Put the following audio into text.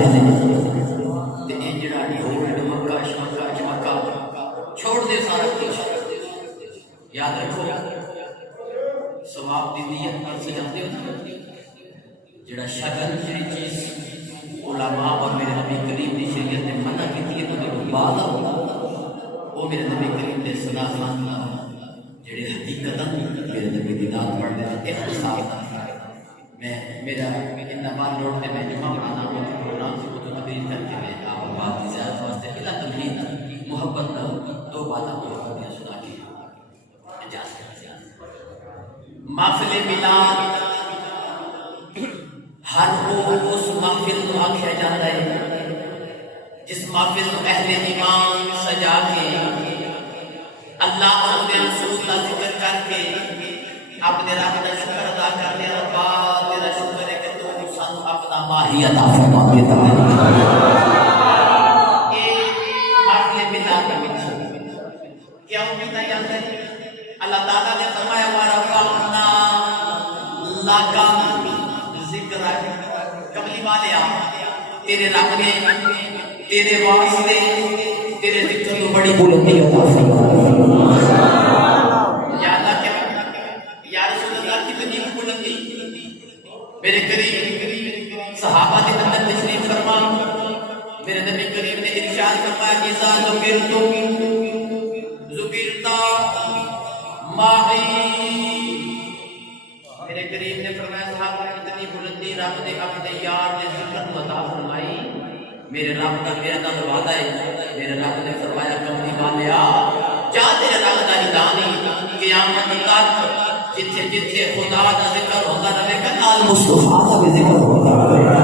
سمجھتے ہیں تے اے جڑا ڈھول ڈمکا شمکا چمکا چھوڑ دے سارا کچھ، یاد رکھو ثواب دی نیت نال سجاتے ہو جڑا شگن جڑی چیز علماء اور میرے نبی کریم دی شریعت نے منع کی تھی تو بعد وہ میرے نبی کریم دے صلاح جڑے حقیقتاً میرے نبی دی داد پڑھتے ہیں اختصار میں میرا اتنا بار لوٹتے میں جمعہ بنانا ہوں پروگرام سے وہ تقریر کر کے میں آپ بات کی زیادت واسطے بلا تمہید محبت نہ دو باتیں محبت نے سنا کی اجازت محفل میلاد ہر وہ اس محفل کو آکھیا جاتا ہے جس محفل کو اہل ایمان سجا کے اللہ اور اپنے رسول کا ذکر کر کے اپنے رب کا شکر ادا کرنے اور بعد تیرا شکر ہے کہ تو سانو اپنا ماہی عطا فرما دیتا ہے یہ محفل میلاد کا مقصد کیا امید ہے اللہ تعالیٰ نے فرمایا وَرَفَعْنَا لَكَ ذِكْرَكَ کملی والے تیرے رب نے تیرے واسطے تیرے ذکر کو بڑی بلندی عطا فرمائی یا اللہ کیا یا رسول اللہ کتنی بلندی میرے قریب صحابہ کے اندر تشریف فرما میرے نبی کریم نے ارشاد فرمایا اذا ذکرت معی میرے کریم نے فرمایا صحابہ اتنی بلندی رب نے اپنے یار نے ذکر کو عطا فرمائی میرے رب کا میرا نام وعدہ ہے میرے رب نے فرمایا کملی والیا جا تیرے رب کا نگانی قیامت تک جتھے جتھے خدا کا ذکر ہوتا رہے گا نال مصطفیٰ کا بھی ذکر ہوتا رہے گا